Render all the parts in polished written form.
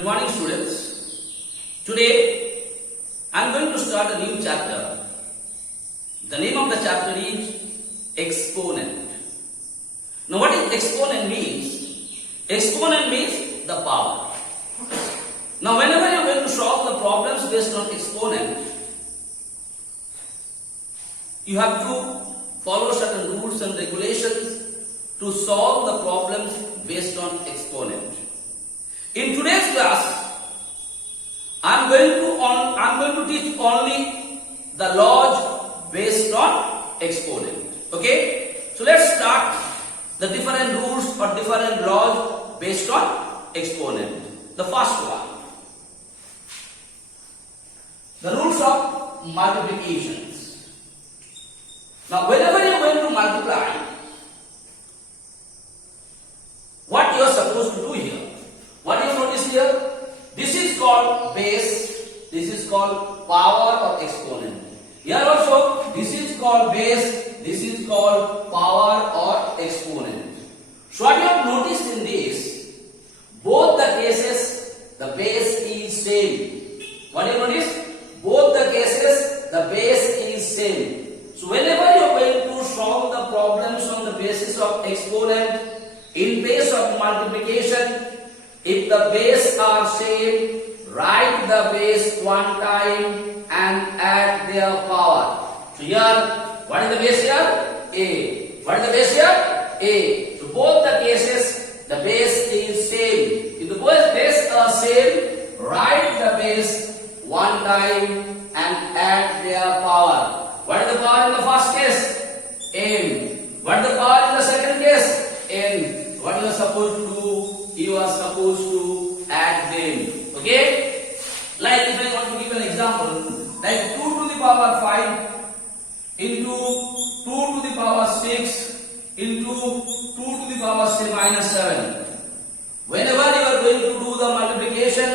Good morning, students. Today I am going to start a new chapter. The name of the chapter is Exponent. Now what is exponent means? Exponent means the power. Now whenever you are going to solve the problems based on exponent, you have to follow certain rules and regulations to solve the problems based on exponent. In today's class, I am going to teach only the laws based on exponent. Okay? So let's start the different rules or different laws based on exponent. The first one, the rules of multiplications. Now whenever you are going to multiply, what you are supposed to do here? What do you notice here? This is called base, this is called power or exponent. Here also, this is called base, this is called power or exponent. So what you have noticed in this, both the cases, the base is same. What do you notice? Both the cases, the base is same. So whenever you are going to solve the problems on the basis of exponent, in base of multiplication, if the base are same, write the base one time and add their power. So here, what is the base here? A. What is the base here? A. So both the cases, the base is same. If the both base are same, write the base one time and add their power. What is the power in the first case? M. What is the power in the second case? N. What you are supposed to do? You are supposed to add them. Okay? Like if I want to give an example, like 2 to the power 5 into 2 to the power 6 into 2 to the power minus 7. Whenever you are going to do the multiplication,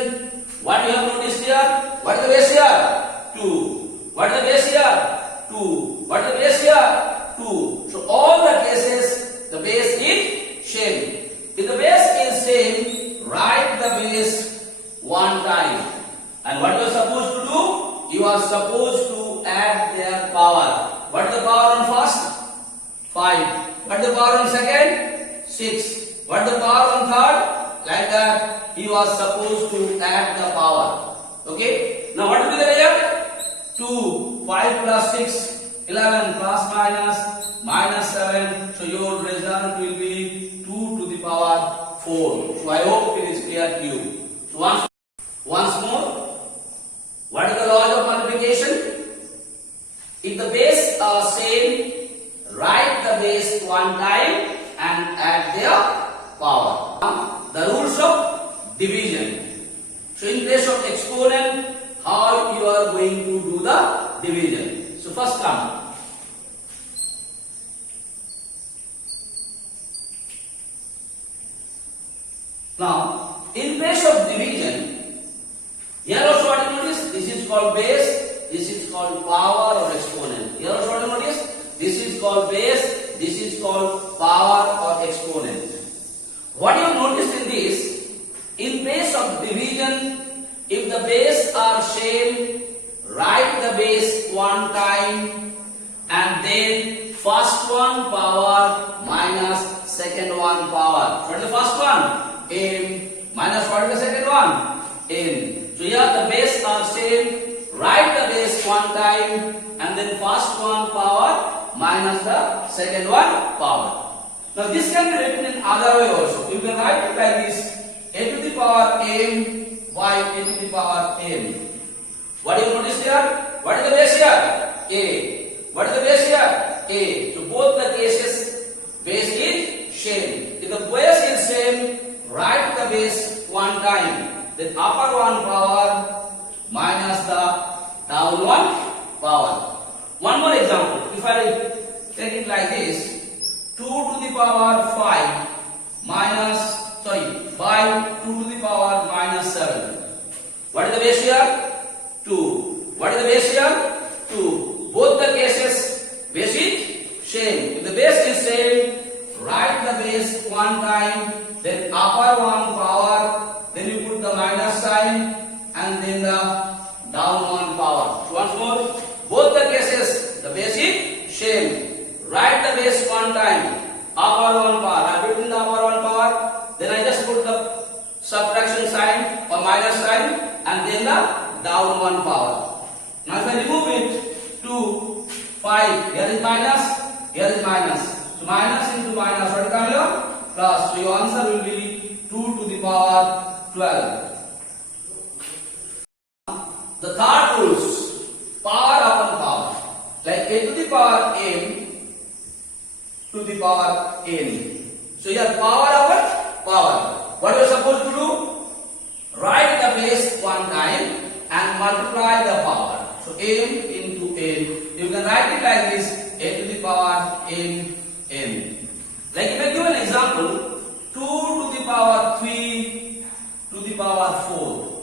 what you have noticed here? What is the base here? 2. What is the base here? 2. What is the base here? 2. So all the cases, the base is same. If the base is same, write the base one time. And what you are supposed to do? You are supposed to add their power. What is the power on first? 5. What is the power on second? 6. What is the power on third? Like that, you are supposed to add the power. Okay? Now what will be the result? 2. 5 plus 6, 11 plus minus 7. So your result will be 2 to the power 4. So I hope it is clear to you. So once more, what is the law of multiplication? If the base are same, write the base one time and add their power. Now, the rules of division. So in place of exponent, how you are going to do the division? So first come. Now, in place of division, here also what you notice? This is called base, this is called power or exponent. Here also what you notice? This is called base, this is called power or exponent. What you notice in this, in place of division, if the base are same, write the base one time and then first one power minus second one power. What is the first one? M minus what is the second one? N. So here the base are same, write the base one time and then first one power minus the second one power. Now this can be written in other way also. You can write it like this: a to the power m by a to the power m. What do you notice here? What is the base here? A. What is the base here? A. So both the cases, base is same. If the base is same, write the base one time, then upper one power minus the down one power. One more example. If I take it like this, 2 to the power 5 by 2 to the power minus 7. What is the base here? 2. What is the base here? 2. Both the cases, base is same. If the base is same, write the base one time, then upper one power, then you put the minus minus sign and then the down one power. So once more, both the cases, the base is same. Write the base one time, upper one power. I put in the upper one power, then I just put the subtraction sign or minus sign and then the down one power. Now if I remove it, 2, 5, here is minus, here is minus. So minus into minus, what will come here? Plus. So your answer will be 2 to the power 12. The third rules, power upon power. Like a to the power n to the power n. So here power upon power. What you are supposed to do? Write the base one time and multiply the power. So m into n. You can write it like this: a to the power n n. Like if I give an example, 2 to the power 3 to the power 4.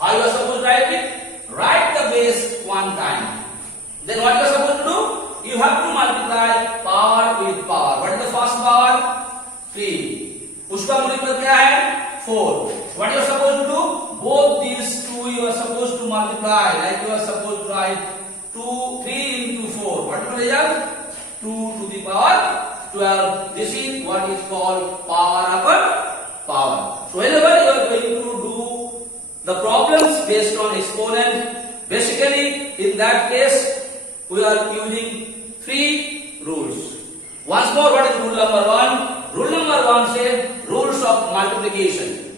How you are supposed to write it? Write the base one time. Then what you are supposed to do? You have to multiply power with power. What is the first power? 3. उसका multiple क्या है? 4. What you are supposed to do? Both these two you are supposed to multiply. Like you are supposed to write 3 into 4. What is the result? 2 to the power 12. This is what is called power upon power. So whenever you are going to do the problems based on exponent, basically in that case we are using 3 rules. Once more, what is rule number 1? Rule number 1 says rules of multiplication.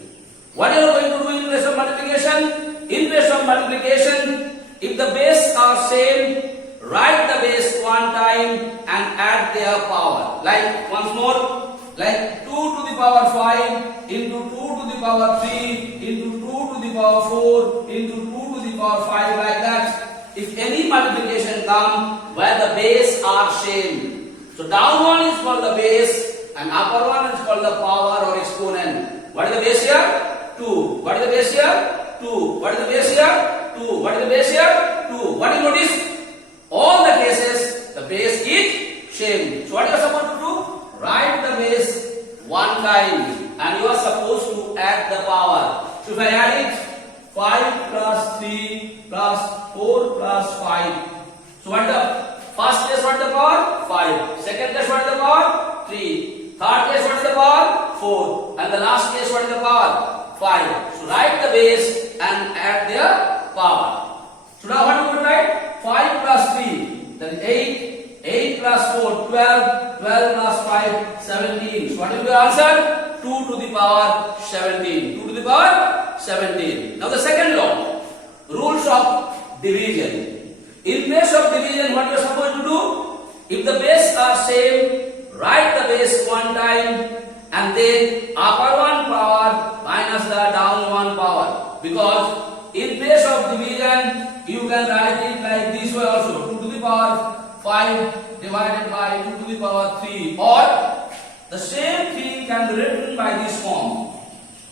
What are you going to do in place of multiplication? In place of multiplication, if the base are same, write the base one time and add their power. Like once more, like 2 to the power 5 into 2 to the power 3 into 2 to the power 4 into 2 to the power 5, like that. If any multiplication come where the base are same, so down one is called the base and upper one is called the power or exponent. What is the base here? 2. What is the base here? 2. What is the base here? 2. What is the base here? 2. What you notice? All the cases, the base is same. So what you are supposed to do? Write the base one time and you are supposed to add the power. So if I add it, 5 plus 3 plus 4 plus 5. So what the first case, what the power? 5. Second case, what is the power? 3. Third case, what is the power? 4. And the last case, what is the power? 5. So write the base and add their power. So now what do we write? 5 plus 3, that is 8. 8 plus 4, 12. 12 plus 5, 17. So what will be the answer? 2 to the power 17. 2 to the power 17. Now the second law, rules of division. In place of division, what you are supposed to do? If the base are same, write the base one time and then upper one power minus the down one power. Because in place of division, you can write it like this way also. 2 to the power 5 divided by 2 to the power 3, or the same thing can be written by this form: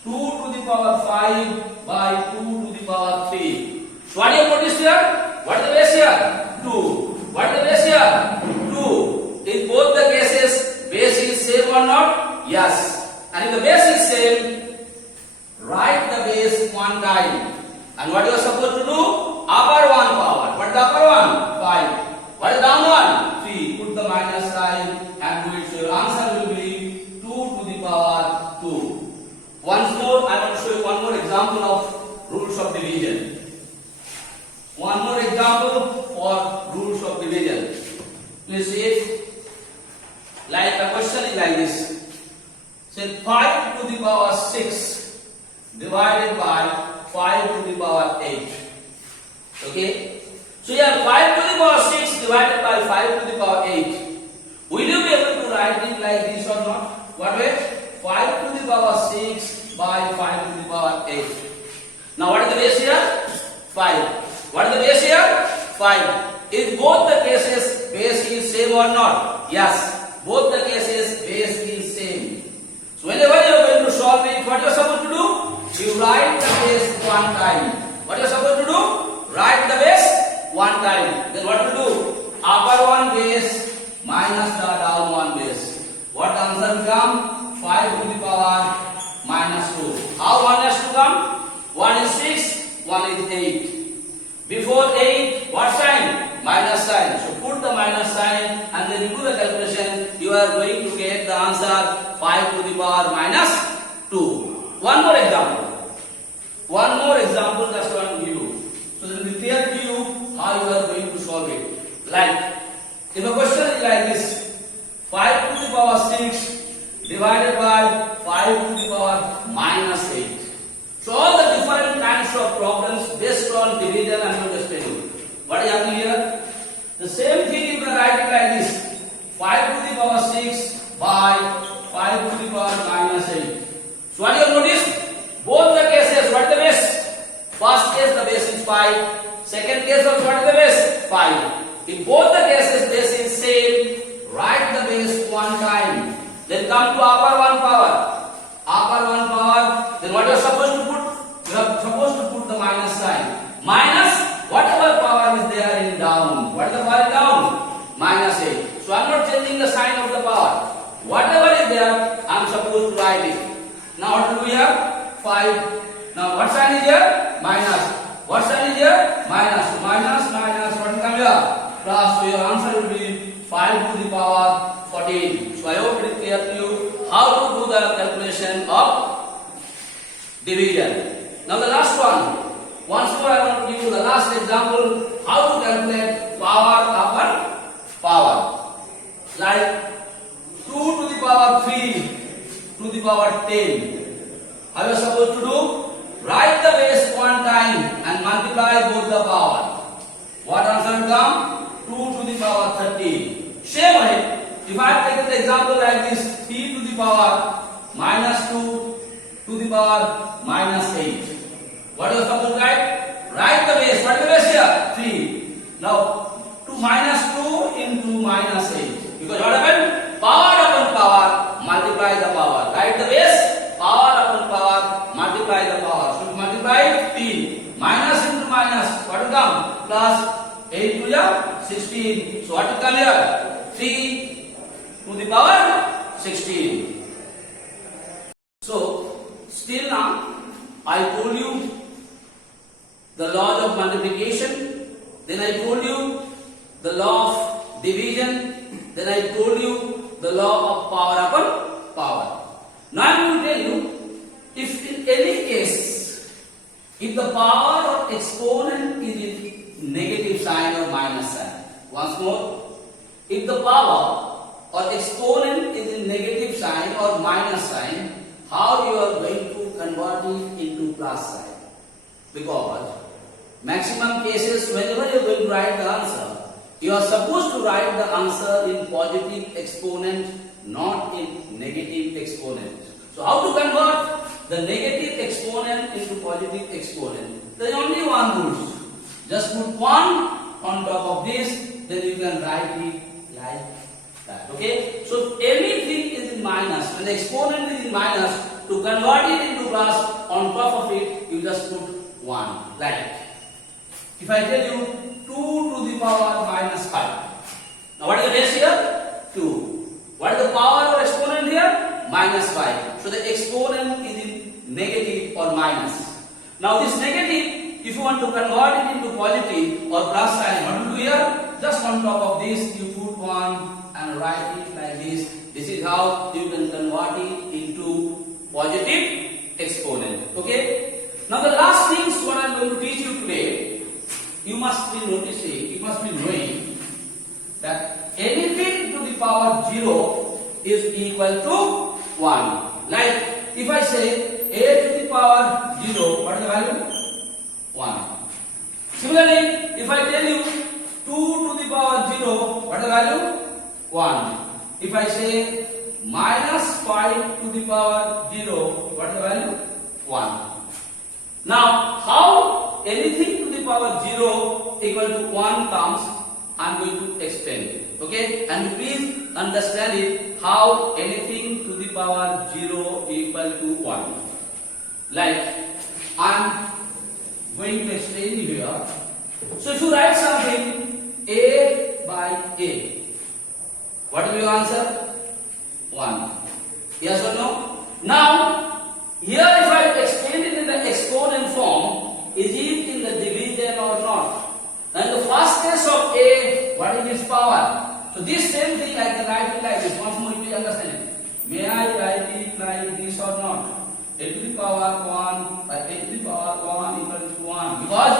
2 to the power 5 by 2 to the power 3. So what do you notice here? What is the base here? 2. What is the base here? 2. In both the cases, base is same or not? Yes. And if the base is same, write the base one time. And what you are supposed to do? Upper one power. What is the upper one? 5. What is down one? 3. Put the minus sign and do it. So your answer will be 2 to the power 2. Once more, I want to show you one more example of rules of division. One more example for rules of division. Please see it. Like a question is like this. Say 5 to the power 6 divided by 5 to the power 8. Okay? So here 5 to the power 6 divided by 5 to the power 8. Will you be able to write it like this or not? What way? 5 to the power 6 by 5 to the power 8. Now what is the base here? 5. What is the base here? 5. In both the cases, base is same or not? Yes. Both the cases, base is same. So whenever you are going to solve it, what you are supposed to do? You write the base one time. What you are supposed to do? Write the base one time. Then what to do? Upper one base minus the down one base. What answer will come? 5 to the power minus 2. How 1 has to come? 1 is 8. Before 8, what sign? Minus sign. So put the minus sign and then you do the calculation. You are going to get the answer 5 to the power minus 2. One more example. One more example just want to give you. So it will be clear to you how you are going to solve it. Like, if a question is like this, 5 to the power 6 divided by 5 to the power minus 8. So all the different kinds of problems based on division I am going to explain you. What is happening here? The same thing you can write it like this. 5 to the power 6 by 5 to the power minus 8. So what you have noticed? Both the cases, what is the base? First case the base is 5. Second case also what is the base? 5. In both the cases base is same. Write the base one time. Then come to upper one power. Upper one power. Then what you are supposed to put? You are supposed to put the minus sign. Minus whatever power is there in down. What is the power in down? Minus 8. So I am not changing the sign of the power. Whatever is there, I am supposed to write it. Now what do we have? 5. Now what sign is here? Minus. What sign is here? Minus. So minus, minus, what will come here? Plus. So your answer will be 5 to the power 14. So I hope it is clear to you how to do the calculation of division. Now the last one. Once more I want to give you the last example how to calculate power upon power. Like 2 to the power 3 to the power 10. How you are supposed to do? Write the base one time and multiply both the power. What answer will come? 2 to the power 30. Same way, if I have taken the example like this, 3 to the power minus 2 to the power minus 8. What you are supposed to write? Write the base. What is the base here? 3. Now, 2 minus 2 into minus 8. Because what happened? Power upon power, multiply the power. Write the base, power upon power, multiply the power. So, multiply 3. Minus into minus, what will come? Plus 8 to the 16. So, what will come here? 3 to the power 16. So, still now, I told you the laws of multiplication, then I told you the law of division, then I told you the law of power upon power. Now I am going to tell you, if in any case, if the power of exponent is in negative sign or minus sign. Once more, if the power or exponent is in negative sign or minus sign, how you are going to convert it into plus sign? Because maximum cases, whenever you are going to write the answer, you are supposed to write the answer in positive exponent, not in negative exponent. So how to convert the negative exponent into positive exponent? There is only one rule. Just put 1 on top of this, then you can write it like that. Okay? So anything is in minus. When the exponent is in minus, to convert it into plus, on top of it, you just put 1. Like if I tell you 2 to the power minus 5. Now what is the base here? 2. What is the power or exponent here? Minus 5. So the exponent is in negative or minus. Now this negative, if you want to convert it into positive or plus sign, what to do here? Just on top of this, you put 1 and write it like this. This is how you can convert it into positive exponent. Okay? Now the last things what I am going to teach you today, you must be noticing, you must be knowing that anything to the power 0 is equal to 1. Like if I say a to the power 0, what is the value? 1. Similarly, if I tell you 2 to the power 0, what is the value? 1. If I say minus 5 to the power 0, what is the value? 1. Now, how anything to the power 0 equal to 1 comes, I am going to explain. Okay? And please understand it, how anything to the power 0 equal to 1. Like, I am going to explain here. So, if you write something a by a, what will your answer? 1. Yes or no? Now, here if I explain it in the exponent form, is it this same thing I can write it like this. Once more, you understand it. May I write it like this or not? A to the power 1 by a to the power 1 equals to 1. Because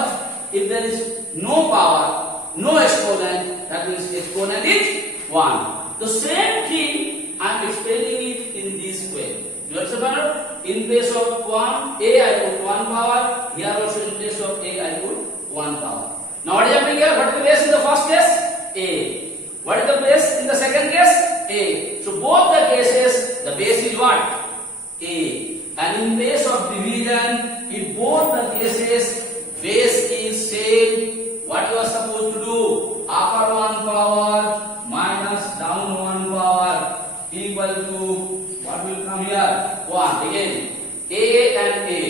if there is no power, no exponent, that means exponent is 1. The same thing I am explaining it in this way. You understand? In place of 1, a I put 1 power. Here also in place of a I put 1 power. Now what is happening here? What is the place in the first case? A. What is the place in the second case? A. So both the cases, the base is what? A. And in place of division, in both the cases, base is same. What you are supposed to do? Upper 1 power minus down 1 power equal to, what will come here? 1. Again, A and A.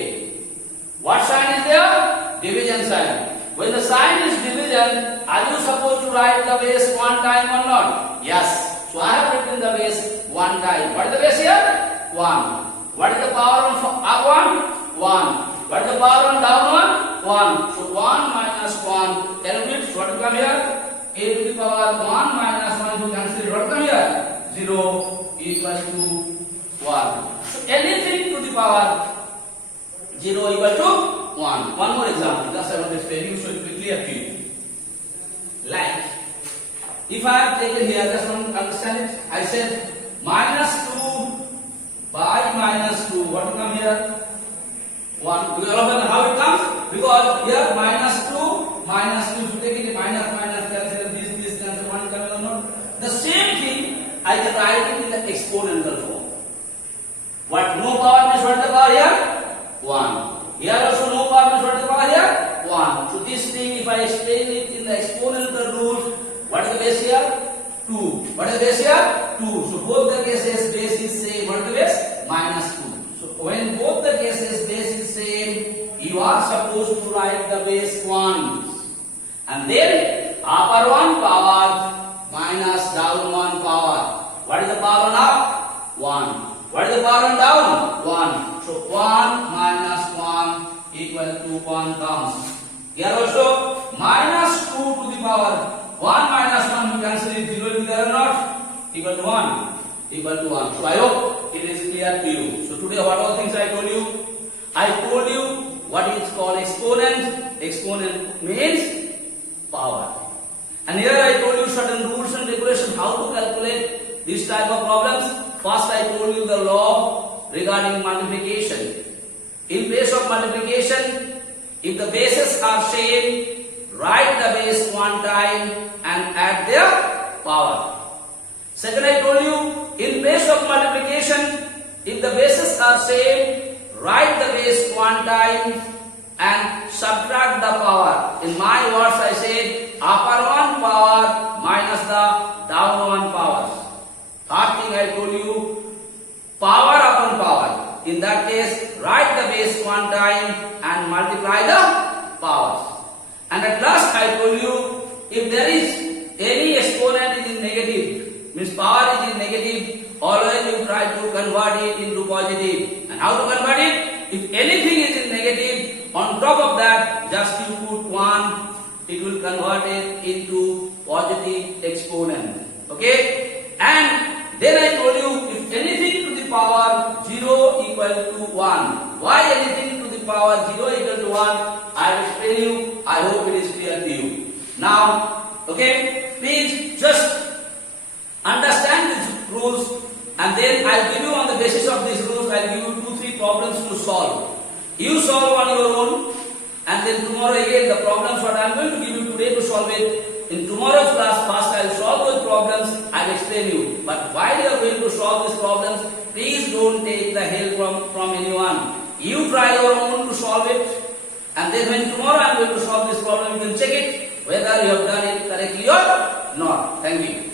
What sign is there? Division sign. When the sign is division, are you supposed to write the base 1 time or not? Yes. So I have written the base 1 time. What is the base here? 1. What is the power on up 1? 1. What is the power on down 1? 1. So 1 minus 1. Can you read? What will come here? A to the power 1 minus 1. You cancel it. What will come here? 0 equal to 1. So anything to the power 0 equal to 1. One more example. Just I want to explain you so it will be clear to you. Like, if I have taken here, just want to understand it. I said minus 2 by minus 2. What will come here? 1. You all know how it comes? Because here minus 2, minus 2. So take it minus, cancel this, cancel 1 coming or not. The same thing I can write it in the exponential form. What? No power means what is the power here? 1. Here also no power means what is the power here? 1. So this thing, if I explain it in the exponential rules, what is the base here? 2. What is the base here? 2. So both the cases base is same. What is the base? Minus 2. So when both the cases base is same, you are supposed to write the base 1. And then upper 1 power minus down 1 power. What is the power on up? 1. What is the power on down? 1. So 1 minus 1 equal to 1 comes. Here also minus 2 to the power 1 minus 1, you cancel it, 0 will be there or not? Equal to 1. Equal to 1. So I hope it is clear to you. So today what all things I told you? I told you what is called exponent. Exponent means power. And here I told you certain rules and regulations how to calculate this type of problems. First I told you the law regarding multiplication. In place of multiplication, if the bases are same, write the base 1 time and add their power. Second, I told you, in place of multiplication, if the bases are same, write the base 1 time and subtract the power. In my words, I said upper 1 power minus the down 1 powers. Third thing I told you, power upon power. In that case, write the base 1 time and multiply the powers. And at last I told you, if there is any exponent is in negative, means power is in negative, always you try to convert it into positive. And how to convert it? If anything is in negative, on top of that, just you put 1, it will convert it into positive exponent. Okay? And then I told you, if anything to the power 0 equal to 1. Why anything to the power 0 equal to 1? I will explain you. I hope it is clear to you. Now, okay, please just understand these rules, and then I'll give you on the basis of these rules, I'll give you 2-3 problems to solve. You solve on your own, and then tomorrow again the problems what I'm going to give you today to solve it. In tomorrow's class, first I'll solve those problems, I'll explain you. But while you are going to solve these problems, please don't take the help from anyone. You try your own to solve it, and then when tomorrow I'm going to solve this problem, you can check it whether you have done it correctly or not. Thank you.